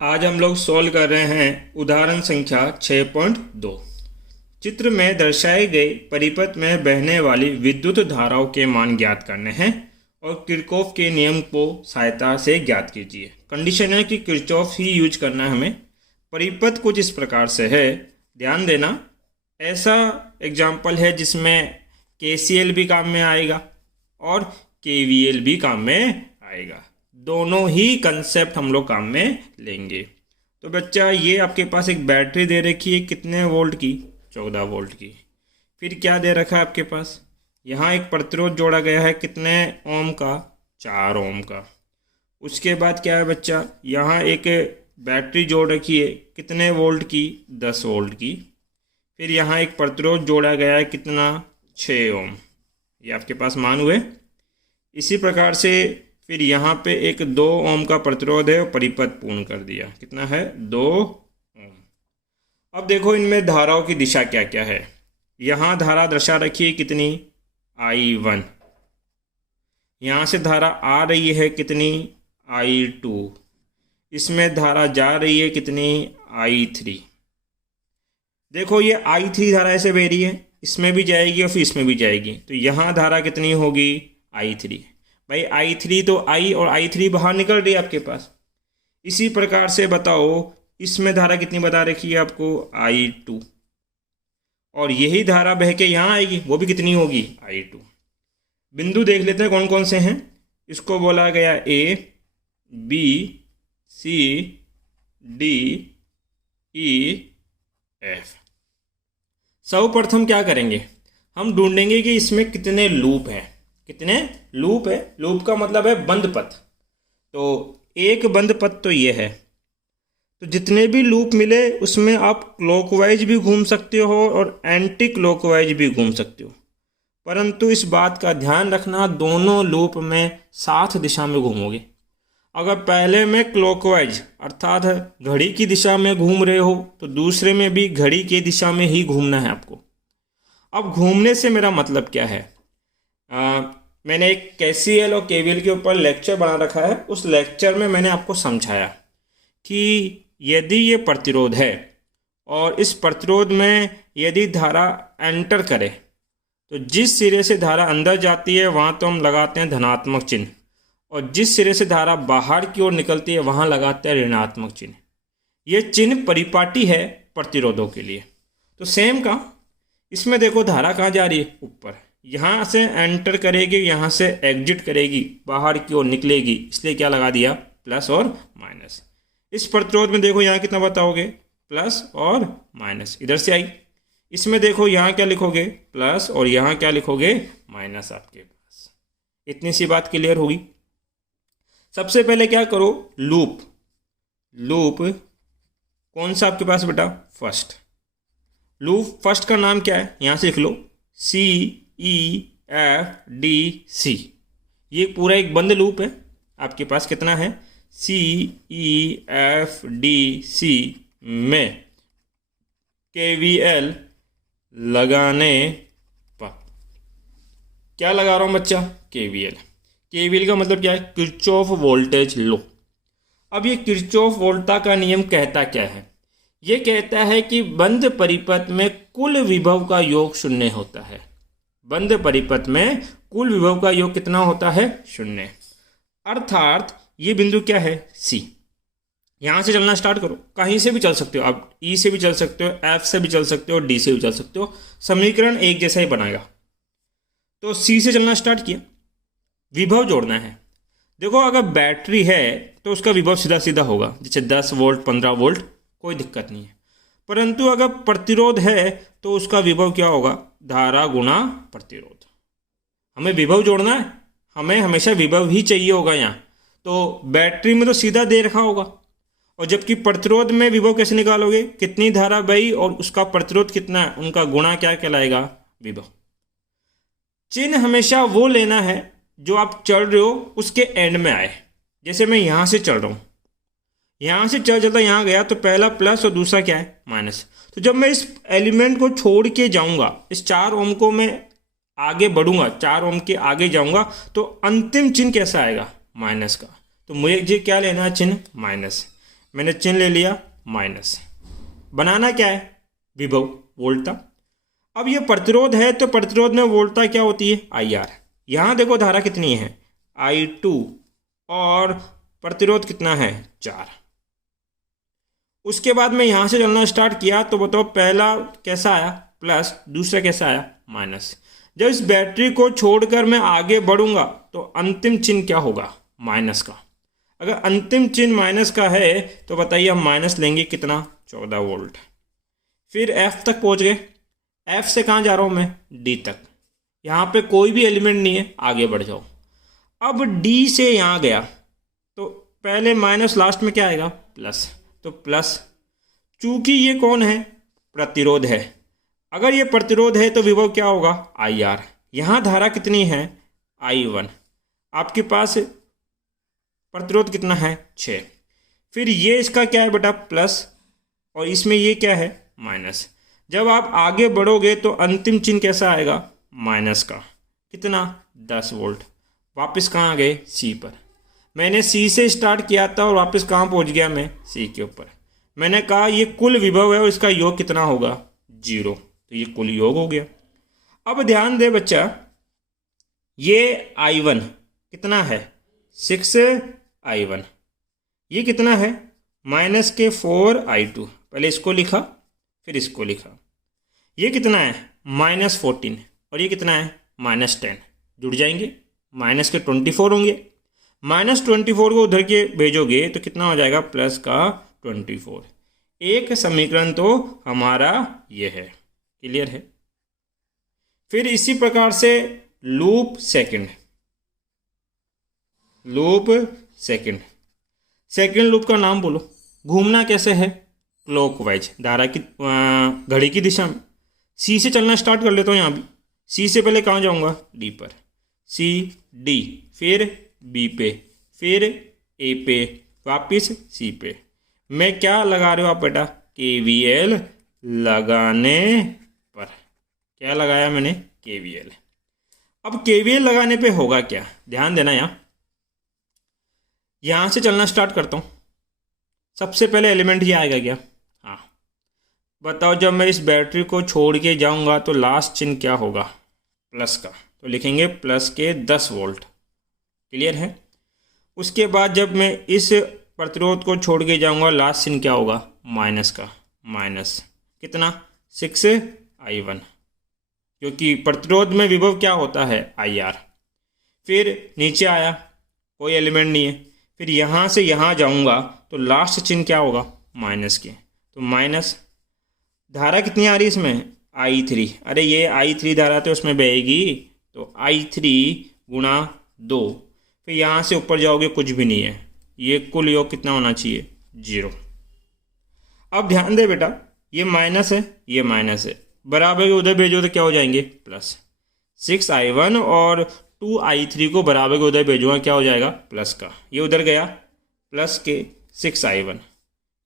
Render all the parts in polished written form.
आज हम लोग सॉल्व कर रहे हैं उदाहरण संख्या 6.2। चित्र में दर्शाए गए परिपथ में बहने वाली विद्युत धाराओं के मान ज्ञात करने हैं और किरचॉफ के नियम को सहायता से ज्ञात कीजिए। कंडीशन है कि किरचॉफ ही यूज करना है हमें। परिपथ कुछ इस प्रकार से है, ध्यान देना। ऐसा एग्जाम्पल है जिसमें केसीएल भी काम में आएगा और केवीएल भी काम में आएगा। दोनों ही कंसेप्ट हम लोग काम में लेंगे। तो बच्चा, ये आपके पास एक बैटरी दे रखी है, कितने वोल्ट की? 14 वोल्ट की। फिर क्या दे रखा है आपके पास? यहाँ एक प्रतिरोध जोड़ा गया है, कितने ओम का? 4 ओम का। उसके बाद क्या है बच्चा? यहाँ एक बैटरी जोड़ रखी है, कितने वोल्ट की? 10 वोल्ट की। फिर यहाँ एक प्रतिरोध जोड़ा गया है, कितना? 6 ओम। ये आपके पास मान हुए। इसी प्रकार से फिर यहाँ पे एक 2 ओम का प्रतिरोध है और परिपथ पूर्ण कर दिया। कितना है? 2 ओम। अब देखो इनमें धाराओं की दिशा क्या क्या है। यहाँ धारा दर्शा रखी है, कितनी? I1। यहाँ से धारा आ रही है, कितनी? I2। इसमें धारा जा रही है, कितनी? I3। देखो ये I3 धारा ऐसे बह रही है, इसमें भी जाएगी और फिर इसमें भी जाएगी, तो यहाँ धारा कितनी होगी? I3। भाई I3 तो I और I3 बाहर निकल रही है आपके पास। इसी प्रकार से बताओ इसमें धारा कितनी बता रखी है आपको? I2। और यही धारा बह के यहाँ आएगी, वो भी कितनी होगी? I2। बिंदु देख लेते हैं कौन कौन से हैं। इसको बोला गया A, B, C, D, E, F। सर्वप्रथम क्या करेंगे? हम ढूंढेंगे कि इसमें कितने लूप हैं। कितने लूप है? लूप का मतलब है बंद पथ। तो एक बंद पथ तो ये है। तो जितने भी लूप मिले उसमें आप क्लॉकवाइज भी घूम सकते हो और एंटी क्लॉकवाइज भी घूम सकते हो, परंतु इस बात का ध्यान रखना दोनों लूप में साथ दिशा में घूमोगे। अगर पहले में क्लॉकवाइज अर्थात घड़ी की दिशा में घूम रहे हो तो दूसरे में भी घड़ी की दिशा में ही घूमना है आपको। अब घूमने से मेरा मतलब क्या है? मैंने एक केसीएल और केवीएल के ऊपर लेक्चर बना रखा है। उस लेक्चर में मैंने आपको समझाया कि यदि ये प्रतिरोध है और इस प्रतिरोध में यदि धारा एंटर करे तो जिस सिरे से धारा अंदर जाती है वहाँ तो हम लगाते हैं धनात्मक चिन्ह, और जिस सिरे से धारा बाहर की ओर निकलती है वहाँ लगाते हैं ऋणात्मक चिन्ह। ये चिन्ह परिपाटी है प्रतिरोधों के लिए। तो सेम काम इसमें देखो, धारा कहाँ जा रही है? ऊपर। यहाँ से एंटर करेगी, यहाँ से एग्जिट करेगी, बाहर की ओर निकलेगी, इसलिए क्या लगा दिया? प्लस और माइनस। इस प्रतिरोध में देखो यहाँ कितना बताओगे? प्लस और माइनस। इधर से आई। इसमें देखो यहाँ क्या लिखोगे? प्लस, और यहाँ क्या लिखोगे? माइनस आपके पास। इतनी सी बात क्लियर होगी। सबसे पहले क्या करो? लूप। लूप कौन सा आपके पास बेटा? फर्स्ट। लूप फर्स्ट का नाम क्या है? यहाँ से लिख लो, CEFDC। ये पूरा एक बंद लूप है आपके पास। कितना है? CEFDC में KVL लगाने पर क्या लगा रहा हूँ बच्चा? KVL। KVL का मतलब क्या है? Kirchhoff voltage law. अब ये किरचॉफ वोल्टा का नियम कहता क्या है? ये कहता है कि बंद परिपथ में कुल विभव का योग 0 होता है। बंद परिपथ में कुल विभव का योग कितना होता है? 0। अर्थात ये बिंदु क्या है? C। यहाँ से चलना स्टार्ट करो, कहीं से भी चल सकते हो आप। E से भी चल सकते हो, F से भी चल सकते हो, D से भी चल सकते हो। समीकरण एक जैसा ही बनाएगा। तो C से चलना स्टार्ट किया, विभव जोड़ना है। देखो अगर बैटरी है तो उसका विभव सीधा सीधा होगा, जैसे 10 वोल्ट 15 वोल्ट, कोई दिक्कत नहीं है। परंतु अगर प्रतिरोध है तो उसका विभव क्या होगा? धारा गुणा प्रतिरोध। हमें विभव जोड़ना है, हमें हमेशा विभव ही चाहिए होगा यहाँ। तो बैटरी में तो सीधा दे रखा होगा, और जबकि प्रतिरोध में विभव कैसे निकालोगे? कितनी धारा बही और उसका प्रतिरोध कितना है, उनका गुणा क्या कहलाएगा? विभव। चिन्ह हमेशा वो लेना है जो आप चल रहे हो उसके एंड में आए। जैसे मैं यहाँ से चल रहा हूँ, यहाँ से चलता यहाँ गया तो पहला प्लस और दूसरा क्या है? माइनस। तो जब मैं इस एलिमेंट को छोड़ के जाऊँगा, इस 4 ओम को मैं आगे बढ़ूंगा, 4 ओम के आगे जाऊँगा, तो अंतिम चिन्ह कैसा आएगा? माइनस का। तो मुझे क्या लेना है? चिन्ह माइनस। मैंने चिन्ह ले लिया माइनस। बनाना क्या है? विभव, वोल्टता। अब ये प्रतिरोध है तो प्रतिरोध में वोल्टता क्या होती है? IR। यहाँ देखो धारा कितनी है? I2 और प्रतिरोध कितना है? 4। उसके बाद मैं यहाँ से चलना स्टार्ट किया तो बताओ पहला कैसा आया? प्लस। दूसरा कैसा आया? माइनस। जब इस बैटरी को छोड़कर मैं आगे बढ़ूंगा तो अंतिम चिन्ह क्या होगा? माइनस का। अगर अंतिम चिन्ह माइनस का है तो बताइए हम माइनस लेंगे कितना? 14 वोल्ट। फिर F तक पहुंच गए। F से कहाँ जा रहा हूँ मैं? D तक। यहाँ पे कोई भी एलिमेंट नहीं है, आगे बढ़ जाओ। अब D से यहाँ गया तो पहले माइनस, लास्ट में क्या आएगा? प्लस। तो प्लस। चूंकि ये कौन है? प्रतिरोध है। अगर ये प्रतिरोध है तो विभव क्या होगा? IR। यहाँ धारा कितनी है? I1। आपके पास प्रतिरोध कितना है? 6। फिर ये इसका क्या है बेटा? प्लस। और इसमें ये क्या है? माइनस। जब आप आगे बढ़ोगे तो अंतिम चिन्ह कैसा आएगा? माइनस का। कितना? 10 वोल्ट। वापस कहाँ आ गए? C पर। मैंने C से स्टार्ट किया था और वापस कहाँ पहुँच गया मैं? C के ऊपर। मैंने कहा ये कुल विभव है और इसका योग कितना होगा? 0। तो ये कुल योग हो गया। अब ध्यान दे बच्चा, ये I1 कितना है? 6I1। ये कितना है? माइनस के 4I2। पहले इसको लिखा फिर इसको लिखा। ये कितना है? -14। और ये कितना है? -10। जुड़ जाएंगे, माइनस के 24 होंगे। -24 को उधर के भेजोगे तो कितना हो जाएगा? प्लस का 24। एक समीकरण तो हमारा ये है। क्लियर है? फिर इसी प्रकार से लूप सेकंड। सेकंड लूप का नाम बोलो। घूमना कैसे है? क्लॉकवाइज, धारा की घड़ी की दिशा में। C से चलना स्टार्ट कर लेता हूँ। यहाँ भी C से पहले कहाँ जाऊँगा? D पर। C D, फिर B पे, फिर A पे, वापिस C पे। मैं क्या लगा रहे हो आप बेटा? KVL लगाने पर। क्या लगाया मैंने? KVL। अब KVL लगाने पे होगा क्या? ध्यान देना। यहाँ से चलना स्टार्ट करता हूँ। सबसे पहले एलिमेंट ही आएगा क्या? हाँ। बताओ जब मैं इस बैटरी को छोड़ के जाऊँगा तो लास्ट चिन्ह क्या होगा? प्लस का। तो लिखेंगे प्लस के 10 वोल्ट। क्लियर है? उसके बाद जब मैं इस प्रतिरोध को छोड़ के जाऊँगा लास्ट चिन्ह क्या होगा? माइनस का। माइनस कितना? 6I1। क्योंकि प्रतिरोध में विभव क्या होता है? IR। फिर नीचे आया, कोई एलिमेंट नहीं है। फिर यहाँ से यहाँ जाऊँगा तो लास्ट चिन्ह क्या होगा? माइनस के। तो माइनस। धारा कितनी आ रही इसमें? I3। अरे ये I3 धारा तो उसमें बहेगी, तो I3 गुणा 2। फिर यहाँ से ऊपर जाओगे कुछ भी नहीं है। ये कुल योग कितना होना चाहिए? 0। अब ध्यान दे बेटा, ये माइनस है, ये माइनस है, बराबर के उधर भेजो तो क्या हो जाएंगे? प्लस। 6I1 और 2I3 को बराबर के उधर भेजूँगा, क्या हो जाएगा? प्लस का। ये उधर गया प्लस के 6I1,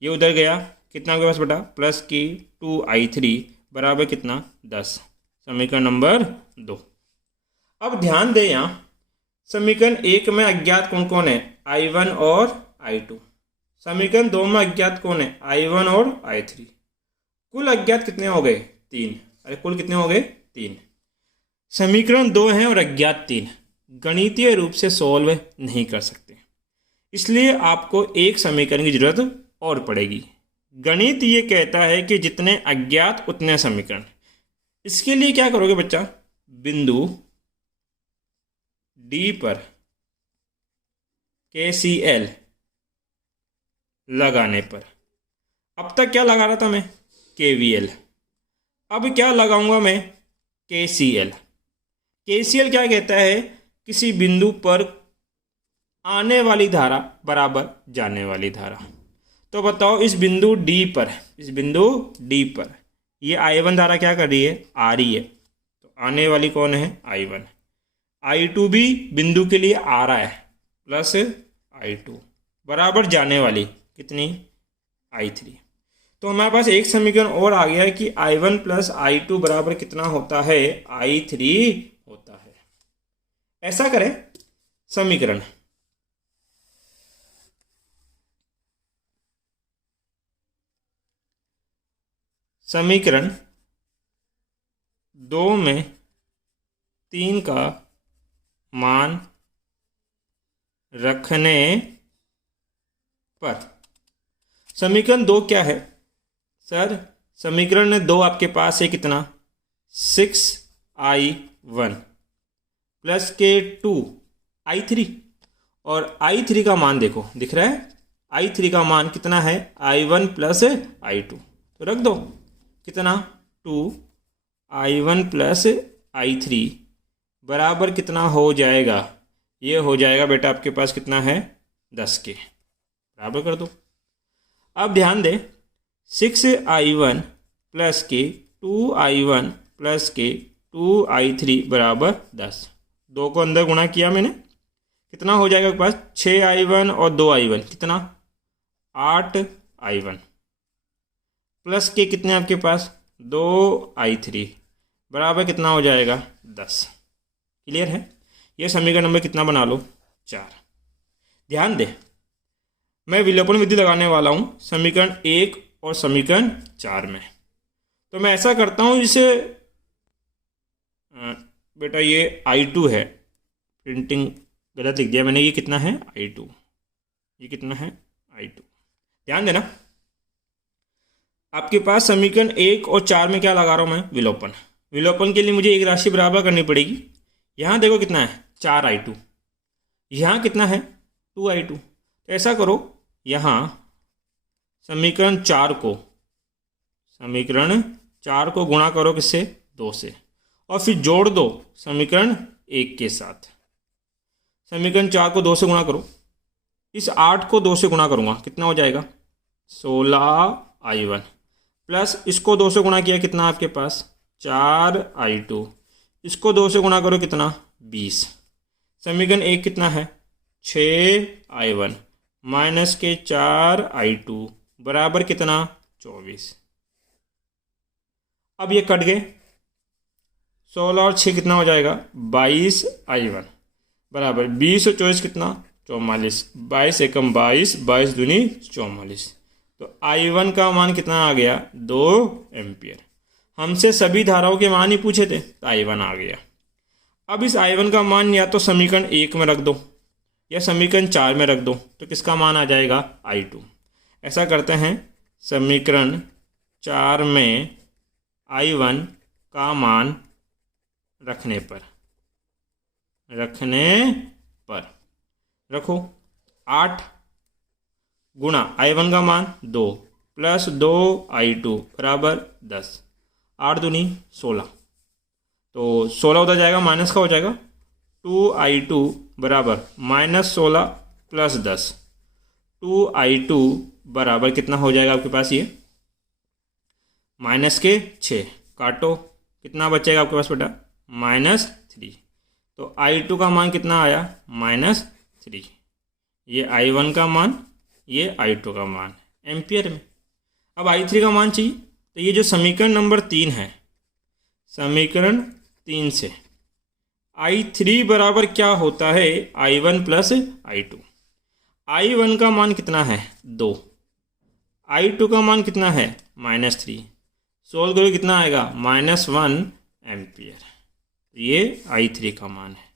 ये उधर गया कितना के पास बेटा? प्लस की 2I3 बराबर कितना? 10। समीकरण नंबर 2। अब ध्यान दे, यहाँ समीकरण 1 में अज्ञात कौन कौन है? I1 और I2। समीकरण 2 में अज्ञात कौन है? I1 और I3। कुल अज्ञात कितने हो गए? 3। अरे कुल कितने हो गए? 3। समीकरण 2 है और अज्ञात 3। गणितीय रूप से सॉल्व नहीं कर सकते, इसलिए आपको एक समीकरण की जरूरत और पड़ेगी। गणित ये कहता है कि जितने अज्ञात उतने समीकरण। इसके लिए क्या करोगे बच्चा? बिंदु D पर KCL लगाने पर। अब तक क्या लगा रहा था मैं? KVL। अब क्या लगाऊंगा मैं? KCL। KCL क्या कहता है? किसी बिंदु पर आने वाली धारा बराबर जाने वाली धारा। तो बताओ इस बिंदु D पर ये I1 धारा क्या कर रही है? आ रही है। तो आने वाली कौन है? I1। I2 भी बिंदु के लिए आ रहा है, प्लस I2 बराबर जाने वाली कितनी? I3। तो हमारे पास एक समीकरण और आ गया है कि I1 प्लस I2 बराबर कितना होता है? I3 होता है। ऐसा करें समीकरण समीकरण 2 में 3 का मान रखने पर। समीकरण 2 क्या है सर? समीकरण 2 आपके पास है कितना? 6i1 प्लस के 2i3, और i3 का मान देखो, दिख रहा है? i3 का मान कितना है? i1 प्लस i2, तो रख दो कितना? 2i1 प्लस i3 बराबर कितना हो जाएगा? ये हो जाएगा बेटा आपके पास कितना है? 10 के बराबर कर दो। अब ध्यान दे, 6i1 प्लस के 2i1 प्लस के 2i3 बराबर 10। 2 को अंदर गुणा किया मैंने, कितना हो जाएगा आपके पास? 6i1 और 2i1 कितना? 8i1 प्लस के कितने आपके पास? 2i3 बराबर कितना हो जाएगा? 10। क्लियर है? ये समीकरण नंबर कितना बना लो? 4। ध्यान दे, मैं विलोपन विधि लगाने वाला हूँ समीकरण 1 और समीकरण 4 में। तो मैं ऐसा करता हूँ, जिसे बेटा ये i2 है, प्रिंटिंग गलत लिख दिया मैंने, ये कितना है? i2, ये कितना है? i2। ध्यान देना, आपके पास समीकरण 1 और 4 में क्या लगा रहा हूँ मैं? विलोपन। विलोपन के लिए मुझे एक राशि बराबर करनी पड़ेगी। यहाँ देखो कितना है? 4i2, यहाँ कितना है? 2i2। तो ऐसा करो, यहाँ समीकरण 4 को गुणा करो किससे? 2 से, और फिर जोड़ दो समीकरण 1 के साथ। समीकरण 4 को 2 से गुणा करो, इस 8 को 2 से गुणा करूँगा, कितना हो जाएगा? 16i1 प्लस इसको 2 से गुणा किया, कितना आपके पास? 4i2, इसको 2 से गुणा करो, कितना? 20। समीकरण 1 कितना है? 6i1 माइनस के 4i2 बराबर कितना? 24। अब ये कट गए, 16 और 6 कितना हो जाएगा? 22i1 बराबर 20 और 24 कितना? 44। 22 एकम 22, 22 दूनी 44। तो i1 का मान कितना आ गया? 2 एम्पियर। हमसे सभी धाराओं के मान ही पूछे थे, तो i1 आ गया। अब इस i1 का मान या तो समीकरण 1 में रख दो या समीकरण 4 में रख दो, तो किसका मान आ जाएगा? i2। ऐसा करते हैं, समीकरण 4 में i1 का मान रखने पर रखो 8 गुणा i1 का मान 2 प्लस 2i2 बराबर 10। 8 दूनी 16, तो 16 उधर जाएगा, माइनस का हो जाएगा। 2i2 बराबर -16 प्लस 10, 2i2 बराबर कितना हो जाएगा आपके पास? ये माइनस के 6 काटो, कितना बचेगा आपके पास बेटा? -3। तो i2 का मान कितना आया? -3। ये i1 का मान, ये i2 का मान एम्पियर में। अब i3 का मान चाहिए, तो ये जो समीकरण नंबर 3 है, समीकरण 3 से i3 बराबर क्या होता है? i1 plus i2। i1 का मान कितना है? 2। i2 का मान कितना है? -3। सोल्व करो, कितना आएगा? -1 एम्पियर। ये i3 का मान है।